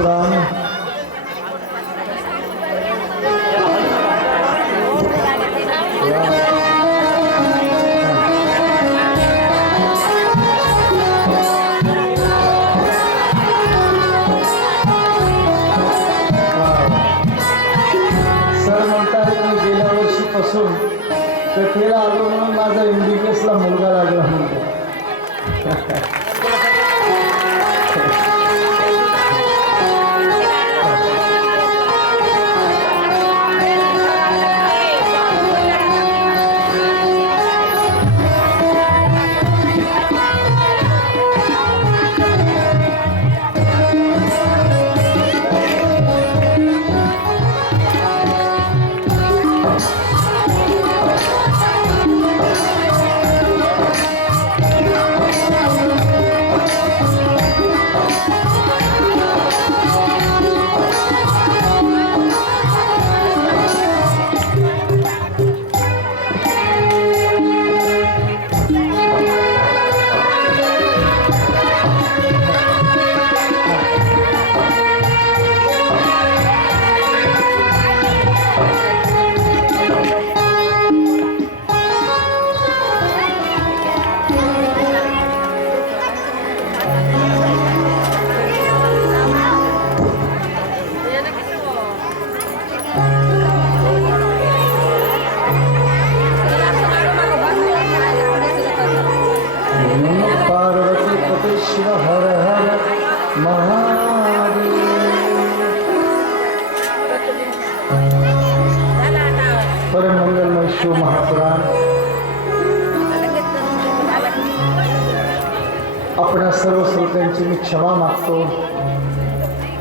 महापुराण कृष्ण शिव हर हर महादेव। परमंगलमय शिव महापुराण। आपल्या सर्व श्रोत्यांची मी क्षमा मागतो.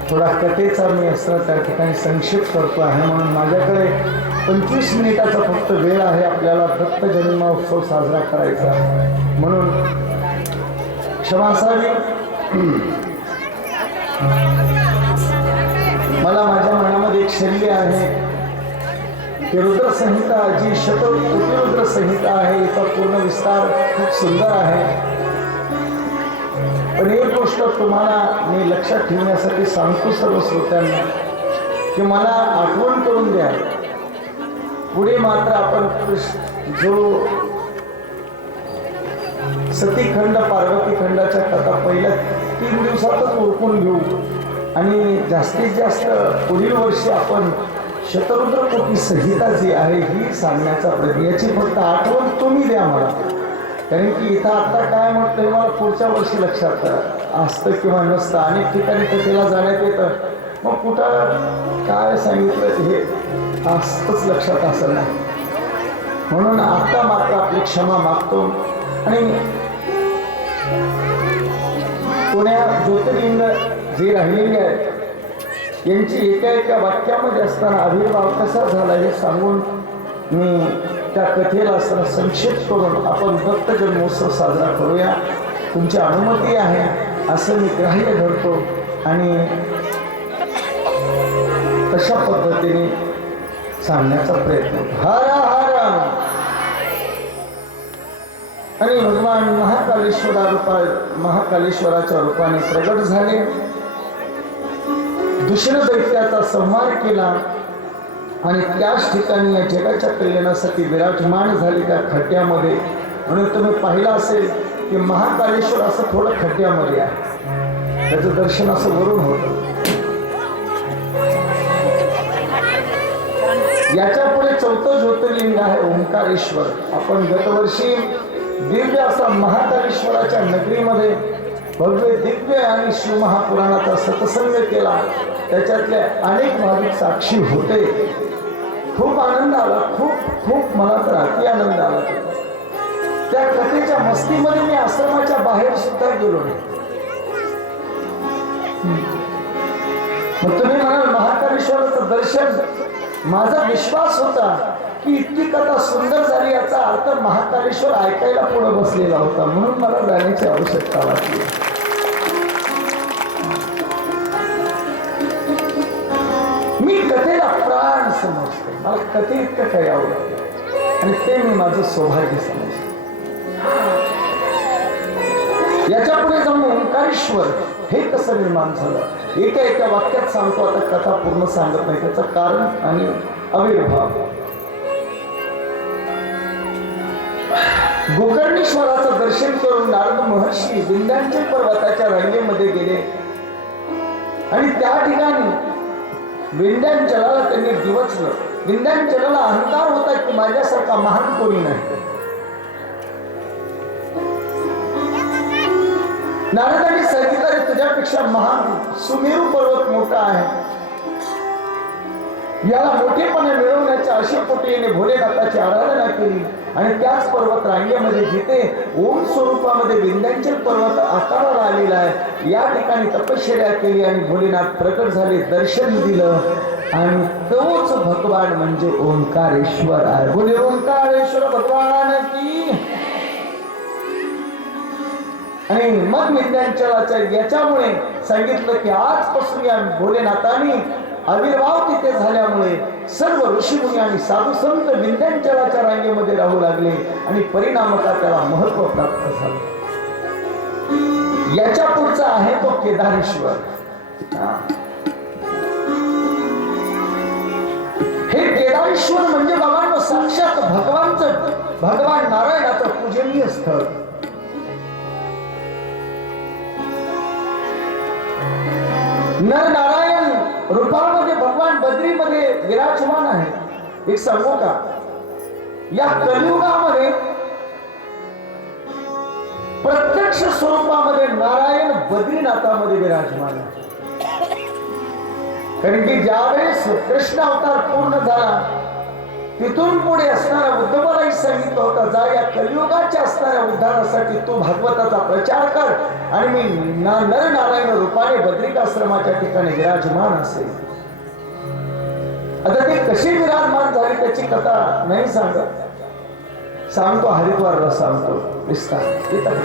थोडा कथेचा मी असं त्या ठिकाणी संक्षेप करतो आहे म्हणून माझ्याकडे पंचवीस मिनिटाचा फक्त वेळ आहे. आपल्याला दत्त जन्मोत्सव साजरा करायचा म्हणून शबान साहेब मला माझ्या मनामध्ये एक शैली आहे. ते रुद्रसंहिता जी शतकोटी रुद्रसंहिता आहे याचा पूर्ण विस्तार खूप सुंदर आहे. पण एक गोष्ट तुम्हाला मी लक्षात ठेवण्यासाठी सांगतो सर्व श्रोत्यांना की मला आठवण करून द्या. पुढे मात्र आपण जो सतीखंड पार्वती खंडाच्या कथा पहिल्या तीन दिवसातच ओळखून घेऊ. आणि जास्तीत जास्त पुढील वर्षी आपण शतरुद्रकोटी संहिता जी आहे ही सांगण्याचा प्रयत्न याची फक्त आठवण तुम्ही द्या मला. कारण की इथं आता काय म्हटलं मला पुढच्या वर्षी लक्षात असतं किंवा नसतं अनेक ठिकाणी कथेला जाण्यात येतं. मग कुठं काय सांगितलं हे असतंच लक्षात असं नाही. म्हणून आता मात्र आपली क्षमा मागतो. आणि पुण्या ज्योतिर्लिंग जे राहिलेले आहेत यांची एका एका वाक्यामध्ये असताना आविर्भाव कसा झाला हे सांगून मी त्या कथेला असताना संक्षेप करून आपण दत्त जन्मोत्सव साजरा करूया. तुमची अनुमती आहे असं मी ग्राह्य धरतो आणि तशा पद्धतीने सांगण्याचा प्रयत्न. हा आणि भगवान महाकालेश्वरा रूपा महाकालेश्वराच्या रूपाने प्रगट झाले. दुसऱ्या दैत्याचा संहार केला. आणि त्याच ठिकाणी या जगाच्या कल्याणासाठी विराजमान झाले त्या खड्ड्यामध्ये. म्हणून तुम्ही पाहिलं असेल की महाकालेश्वर असं थोडं खड्ड्यामध्ये आहे. त्याचं दर्शन असं वरून होतं. याच्यापुढे चौथं ज्योतिर्लिंग आहे ओंकारेश्वर. आपण गतवर्षी दिव्य असा महाकालेश्वराच्या नगरीमध्ये भव्य दिव्य आणि शिवमहापुराणाचा सत्संग केला. त्याच्यातले अनेक भाविक साक्षी होते. खूप आनंद आला. खूप खूप मला तर अति आनंद आला. त्या कथेच्या मस्तीमध्ये मी आश्रमाच्या बाहेर सुद्धा गेलो नाही. मग तुम्ही म्हणाल महाकालेश्वराचं दर्शन माझा विश्वास होता की इतकी कथा सुंदर झाली याचा अर्थ महाकालेश्वर ऐकायला पुढे बसलेला होता. म्हणून मला जाण्याची आवश्यकता वाटली. मी कथेला प्राण समजतो. मला कथे इतकं काही आवडत आणि ते मी माझं सौभाग्य समजते. याच्यापुढे जाऊन हे कसं निर्माण झालं? एका एका वाक्यात सांगतो आता कथा पूर्ण सांगत नाही. त्याचं कारण आणि आविर्भाव गोकर्णेश्वराचं दर्शन करून नारद महर्षी विंध्यांचल पर्वताच्या रांगेमध्ये गेले. आणि त्या ठिकाणी विंध्यांचलाला त्यांनी दिवचलं विंध्यांचलाला अहंकार होता की माझ्यासारखा महान कोणी नाही. नारदांनी सांगितलं "अरे, तुझ्यापेक्षा महान सुमेरू पर्वत मोठा आहे. याला मोठेपणा मिळवण्याच्या अशेपोटीने भोलेनाथाची आराधना केली आणि त्याच पर्वत रांगेमध्ये जिथे ओम स्वरूपामध्ये विंध्यांचल पर्वत आकाराला आलेला आहे या ठिकाणी तपश्चर्या केली आणि भोलेनाथ प्रकट झाले दर्शन दिलं. आणि तोच भगवान म्हणजे ओंकारेश्वर आहे. बोले ओंकारेश्वर भगवान की आणि मग विंध्यांचलाच्या याच्यामुळे सांगितलं की आजपासून या भोलेनाथांनी आविर्भाव तिथे झाल्यामुळे सर्व ऋषीमुनी आणि साधू संत विंध्यांचलाच्या रांगेमध्ये राहू लागले आणि परिणामता त्याला महत्त्व प्राप्त झालं. याच्या पुढचा आहे तो केदारेश्वर. हे केदारेश्वर म्हणजे बाबांना साक्षात भगवानचं भगवान नारायणाचं पूजनीय स्थळ. नर नारायण रूपामध्ये भगवान बद्रीमध्ये विराजमान आहे. एक सांगू का? या कलियुगामध्ये प्रत्यक्ष स्वरूपामध्ये नारायण बद्रीनाथामध्ये विराजमान आहे. कारण की ज्यावेळेस कृष्ण अवतार पूर्ण झाला तिथून पुढे असणारा उद्धवालाही सांगितलं होता. जा या कलियुगाच्या असणाऱ्या उद्धारासाठी तू भागवताचा प्रचार कर आणि मी ना नर नारायण रूपाने बद्रिकाश्रमाच्या ठिकाणी विराजमान असेल. आता ते कशी विराजमान झाली त्याची कथा नाही सांगत. सांगतो हरिद्वारला सांगतो. विस्तार. येतात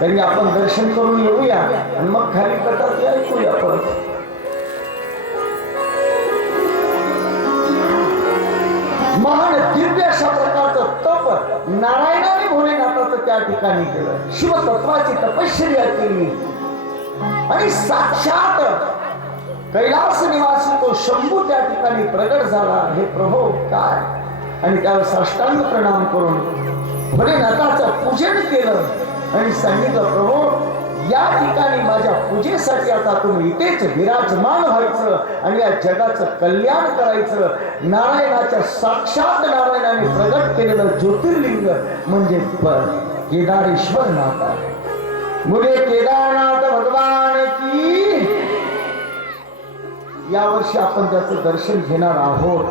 कारण आपण दर्शन करून येऊया आणि मग खाली कथा ऐकूया परत महान दिव्य अशा प्रकारचं तप नारायणाने भोलेनाथाचं त्या ठिकाणी केलं. शिवतत्वाची तपश्चर्या केली. आणि साक्षात कैलास निवासी तो शंभू त्या ठिकाणी प्रगट झाला. हे प्रभो काय? आणि त्यावर साष्टांग प्रणाम करून भोलेनाथाचं पूजन केलं. आणि सांगितलं प्रभो या ठिकाणी माझ्या पूजेसाठी आता तुम्ही इथेच विराजमान व्हायचं आणि या जगाचं कल्याण करायचं. नारायणाच्या साक्षात नारायणाने प्रगट केलेलं ज्योतिर्लिंग म्हणजे केदारेश्वर नाथ आहे मुले केदारनाथ भगवान की. यावर्षी आपण त्याचं दर्शन घेणार आहोत.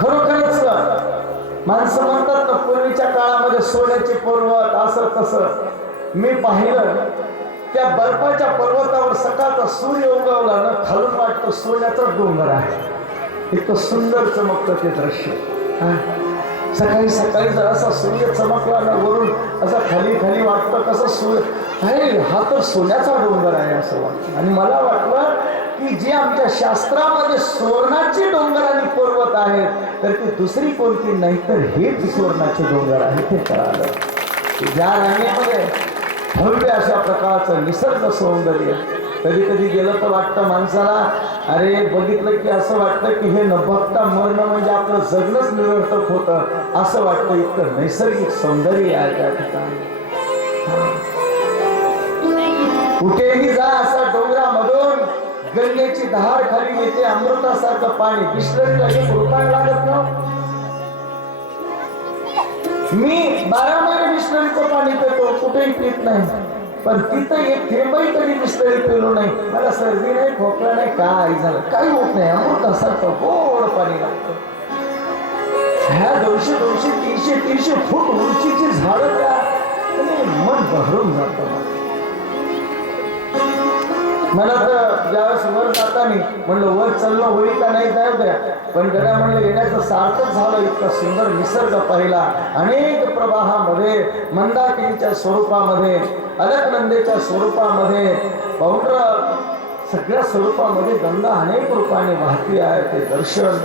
खरोखर माणसं म्हणतात ना पूर्वीच्या काळामध्ये सोन्याचे पर्वत असं तसं. मी पाहिलं त्या बर्फाच्या पर्वतावर सकाळचा सूर्य उगवला ना खालून वाटतं सोन्याचाच डोंगर आहे. इतकं सुंदर चमकतं ते दृश्य. हा. सकाळी सकाळी जर असा सूर्य चमकला ना वरून असा खाली खाली वाटतं कसं सूर्य. अरे हा तर सोन्याचा डोंगर आहे असं वाटतं. आणि मला वाटलं की जे आमच्या शास्त्रामध्ये सुवर्णाचे डोंगर आणि पर्वत आहेत तर ती दुसरी कोणती नाही तर हेच सुवर्णाचे डोंगर आहे ते कळालं. ज्या रांगेमध्ये भव्य अशा प्रकारचं निसर्ग सौंदर्य कधी कधी गेलं तर वाटतं माणसाला अरे बघितलं की असं वाटतं की हे न बघता मरणं म्हणजे आपलं जगणंच निरर्थक होतं. असं वाटतं इतकं नैसर्गिक सौंदर्य आहे त्या ठिकाणी. कुठेही जा असा डोंगरामधून गंगेची धार खाली येते अमृतासारखं पाणी बिस्लरीला एक रुपया लागत ना मी बारा महिने बिस्लरीचं पाणी पितो कुठेही पित नाही. पण तिथं एक थेंबही कधी बिस्लरी पेलो नाही मला सर्दी नाही खोकला नाही काय झालं? काही होत नाही. अमृतासारखं गोड पाणी लागतं. ह्या दोनशे दोनशे तीनशे तीनशे फूट उंचीची झाडं त्या मन बहरून जातं. मला तर ज्यावेळेस वर जाताना म्हणलं वर चाललं होईल का नाही जाऊ द्या. पण गड्या म्हणलं येण्याचं सार्थक झालं इतका सुंदर निसर्ग पाहिला. अनेक प्रवाहामध्ये मंदाकिनीच्या स्वरूपामध्ये अलकनंदेच्या स्वरूपामध्ये पौंड्र सगळ्या स्वरूपामध्ये गंगा अनेक रूपाने वाहती आहे ते दर्शन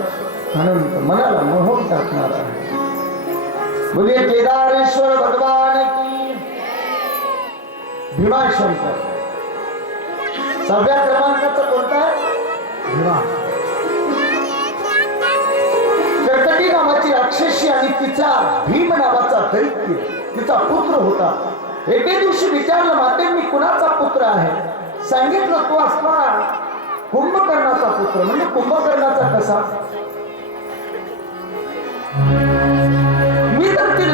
अनंत मनाला मोहून टाकणार आहे. केदारेश्वर भगवान की भीमाशंकर. सहाव्या क्रमांकाचा कोणता आहे? भीमा कर्कटी नावाची राक्षसी आणि तिचा भीम नावाचा दैत्य तिचा पुत्र होता. एके दिवशी विचारलं माते मी कुणाचा पुत्र आहे? सांगितलं तो असणार कुंभकर्णाचा पुत्र. म्हणजे कुंभकर्णाचा कसा? मी तर ती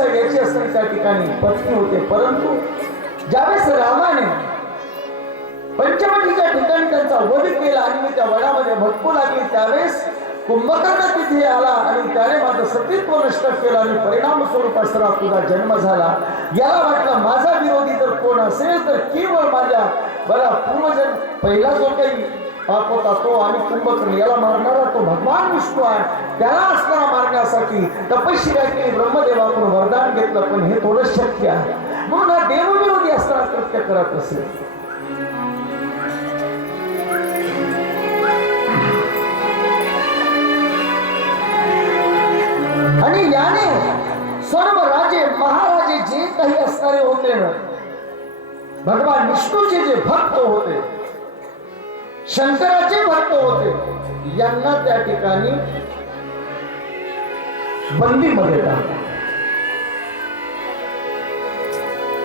दुष्यंत राक्षस यायची त्या ठिकाणी पत्नी होते. परंतु ज्यावेळेस रामाने पंचवटीच्या ठिकाणी त्यांचा वध केला आणि मी त्या वडामध्ये भटकू लागली त्यावेळेस कुंभकर्ण तिथे आला आणि त्याने माझं सतीत्व नष्ट केलं आणि परिणाम स्वरूप असताना तुझा जन्म झाला. याला वाटलं माझा विरोधी जर कोण असेल तर केवळ माझ्या बरा पूर्वजन पहिला जो काही पाप असतो आणि कुंभकर्ण याला मारणारा तो भगवान विष्णू आहे. त्याला असणारा मारण्यासाठी तपश्चर्या ब्रह्मदेवाकडून वरदान घेतलं पण हे थोडं शक्य आहे. म्हणून हा देवविरोधी असताना कृत्य करत असेल. आणि याने सर्व राजे महाराजे जे काही असणारे होते ना भगवान विष्णूचे जे भक्त होते शंकराचे भक्त होते. यांना त्या ठिकाणी बंदीमध्ये टाकले.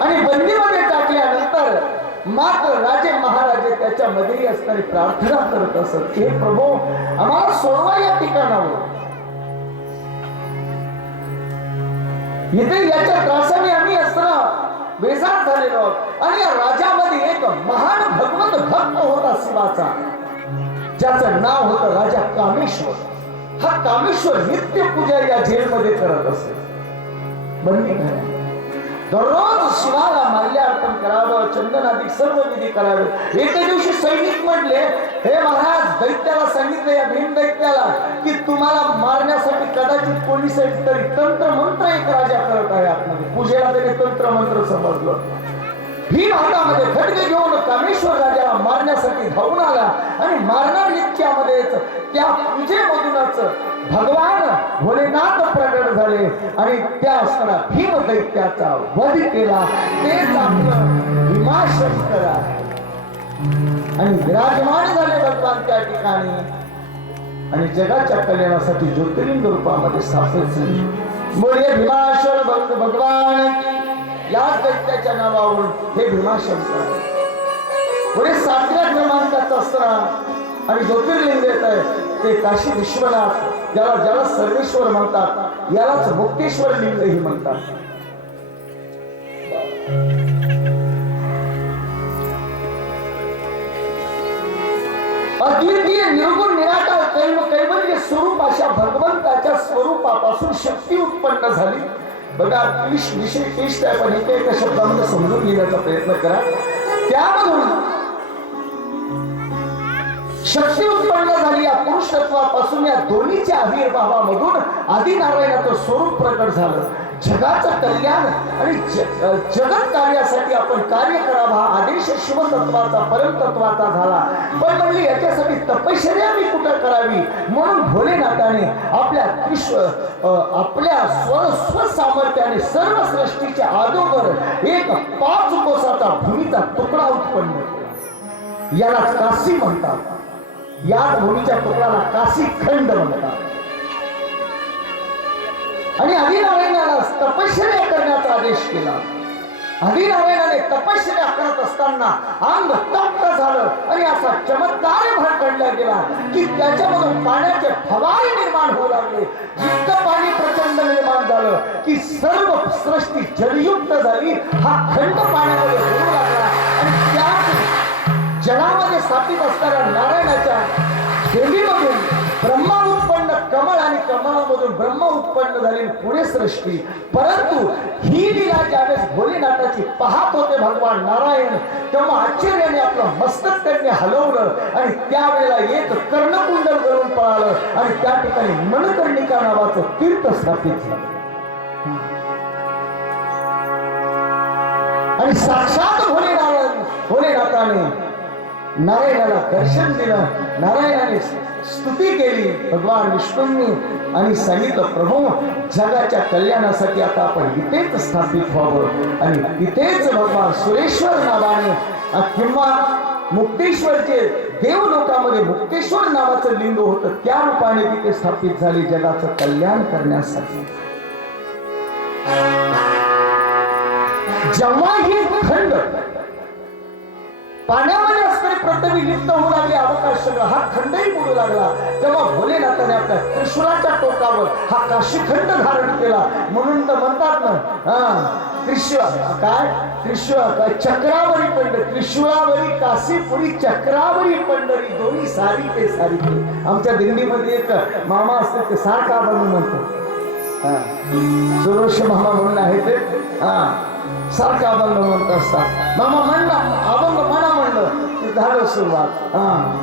आणि बंदीमध्ये टाकल्यानंतर मात्र राजे महाराजे त्याच्यामध्ये असणारी प्रार्थना करत असत हे प्रभू आम्हाला सोडवा या ठिकाणावर. इथे याच्या त्रासाने आम्ही असणार. बेजार झालेलो आणि या राजामध्ये एक महान भगवत भक्त होता शिवाचा. ज्याचं नाव होतं राजा कामेश्वर. हा कामेश्वर नित्य पूजा या जेलमध्ये करत असे. बंदी घाला दररोज शिवाला माल्यार्पण करावं चंदनादिक सर्व विधी करावे. एके दिवशी सैनिक म्हणले हे महाराज दैत्याला सांगितलं या भीम दैत्याला की तुम्हाला मारण्यासाठी कदाचित कोणी तरी तंत्र मंत्र एक राजा करत आहे आतमध्ये. पूजेला त्याने तंत्र मंत्र समजलं. भीम हातामध्ये खडगे घेऊन कामेश्वर राजाला मारण्यासाठी धावून आला. आणि मारणार इतक्यामध्येच त्या पूजेमधूनच भगवान भोलेनाथ प्रगट झाले. आणि त्या असताना भीम दैत्याचा वध केला. तेच आपलं भीमाशंकर आहे आणि विराजमान झाले भगवान त्या ठिकाणी. आणि जगाच्या कल्याणासाठी ज्योतिर्लिंग रूपामध्ये स्थापित झाले भीमाश्वर भगवान की याच दैत्याच्या नावावरून हे भीमाशंकर पुढे सातव्या क्रमांकाचा असताना आणि ज्योतिर्लिंग येत आहे ते काशी विश्वनाथ ज्याला ज्याला सर्वेश्वर म्हणतात यालाच मुक्तेश्वर लिंगही म्हणतात. अद्वितीय निर्गुण निराकार कैव कैवल्य स्वरूप अशा भगवंताच्या स्वरूपापासून शक्ती उत्पन्न झाली. बघा क्लिश विषय क्लिष्ट आहे पण एका एका शब्दामध्ये समजून घेण्याचा प्रयत्न करा. त्यामधून शक्ती उत्पन्न झाली या पुरुष तत्वापासून या दोन्हीच्या आविर्भावामधून आदिनारायणाचं स्वरूप प्रकट झालं. जगाचं कल्याण आणि जगत कार्यासाठी आपण कार्य करावा हा आदेश शिवतत्वाचा परमतत्वाचा झाला. पण म्हणजे याच्यासाठी तपश्चर्या मी कुठं करावी? म्हणून भोलेनाथाने आपल्या विश्व आपल्या स्व स्वसामर्थ्याने सर्व सृष्टीच्या अगोदर एक पाच कोसाचा भूमीचा तुकडा उत्पन्न केला. याला काशी म्हणतात. या भूमीच्या तुकड्याला काशी खंड म्हणतात. आणि आदिनारायणाला तपश्चर्या करण्याचा आदेश केला. आदिनारायणाने तपश्चर्या करत असताना अंग तप्त झालं आणि असा चमत्कार भरकडला गेला की त्याच्यामधून पाण्याचे फवारे निर्माण होऊ लागले. जितकं पाणी प्रचंड निर्माण झालं की सर्व सृष्टी जलयुक्त झाली. हा खंड पाण्यामध्ये होऊ लागला. आणि त्याच जगामध्ये स्थापित असणाऱ्या नारायणाच्या देवीमधून ब्रह्मा कमळ आणि कमळामधून ब्रह्म उत्पन्न झाली पुणे सृष्टी. परंतु ही लीला ज्यावेळेस भोलेनाथाची पाहत होते भगवान नारायण. तेव्हा आश्चर्याने आपलं मस्तक त्यांनी हलवलं आणि त्यावेळेला एक कर्णकुंडल करून पळालं आणि त्या ठिकाणी मनकर्णिका नावाचं तीर्थ स्थापित झालं. आणि साक्षात भोलेनाथ भोलेनाथाने नारायणाला दर्शन दिलं नारायणाने स्तुती केली. भगवान विष्णूंनी आणि सांगितलं प्रभू जगाच्या कल्याणासाठी आता आपण इथेच स्थापित व्हावं. आणि इथेच भगवान सुरेश्वर नावाने किंवा मुक्तेश्वरचे देव लोकामध्ये मुक्तेश्वर नावाचं लिंग होतं त्या रूपाने तिथे स्थापित झाले जगाचं कल्याण करण्यासाठी. जेव्हा ही खंड पाण्यामध्ये असणारे लिप्त होऊ लागले अवकाश सगळं? हा खंडही बोलू लागला. तेव्हा भोलेनाथाने आपल्या त्रिशूलाच्या टोकावर हा काशीखंड धारण केला. म्हणून तर म्हणतात ना हा त्रिशूळ काय? त्रिशूळ काय? चक्रावरी पंढरी त्रिशूळावरी काशीपुरी चक्रावरी पंढरी दोन्ही सारी ते सारी ते आमच्या दिंडीमध्ये एक मामा असते ते सारखा बनून म्हणतो. सुरोष मामा म्हणून आहे ते. हा सारखा अभंग म्हणत असतात. मामा म्हणला अभंग म्हणा म्हणलं की झालं सुरुवात. हा.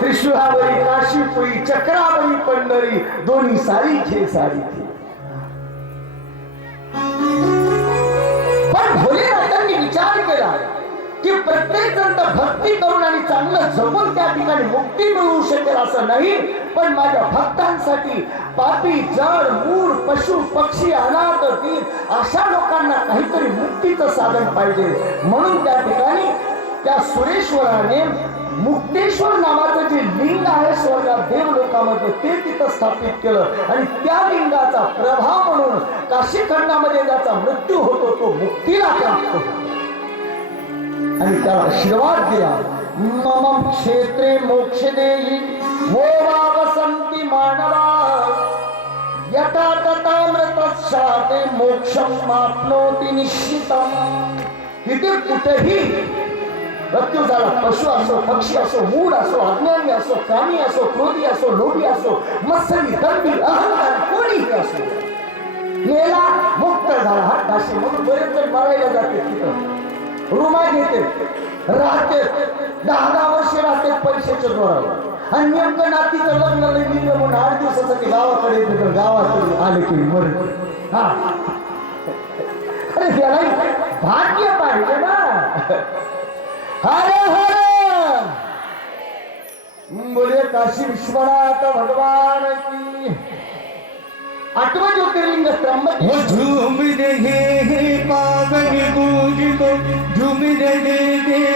त्रिशूळावरी काशीपुरी चक्रावरी पंढरी दोन्ही सारी खे सारी खे पण भोलेनाथांनी विचार केला. की प्रत्येक जण तर भक्ती करून आणि चांगलं जगून त्या ठिकाणी मुक्ती मिळवू शकेल असं नाही पण माझ्या भक्तांसाठी पापी जड मूळ पशु पक्षी अनाथ दीन अशा लोकांना काहीतरी मुक्तीचं साधन पाहिजे. म्हणून त्या ठिकाणी त्या सुरेश्वराने मुक्तेश्वर नावाचं जे लिंग आहे स्वर्गात देव लोकांमध्ये ते तिथं स्थापित केलं. आणि त्या लिंगाचा प्रभाव म्हणून काशीखंडामध्ये ज्याचा मृत्यू होतो तो मुक्तीला प्राप्त होतो. आणि त्याला आशीर्वाद दिला मम क्षेत्रे मोक्ष देई हो वसंती मानवा। यथा तथामृतशाते मोक्षम माप्नोति निश्चितम। तिथे कुठेही मृत्यू झाला। पशु असो पक्षी असो मूड असो अज्ञानी असो कामी असो क्रोधी असो लोभी असो मत्सरी दंडी अहंकार कोणीही असो. मेला मुक्त झाला हा काशी म्हणून बरेच जण मारायला जाते तिथं. रुमा घेते. राहते. दहा दहा वर्ष राहते पैशाच्या जोरावर. आणि नेमकं नातीचं लग्न लग्न म्हणून आठ दिवसासाठी गावाकडे येते गावात आले की मर. अरे त्याला भाग्य पाहिजे ना. हरे हरे. बोले काशी विश्वनाथ भगवान की. आठवा ज्योतिर्लिंग त्र्यंबक झूम रहे पावन पूजित விடவே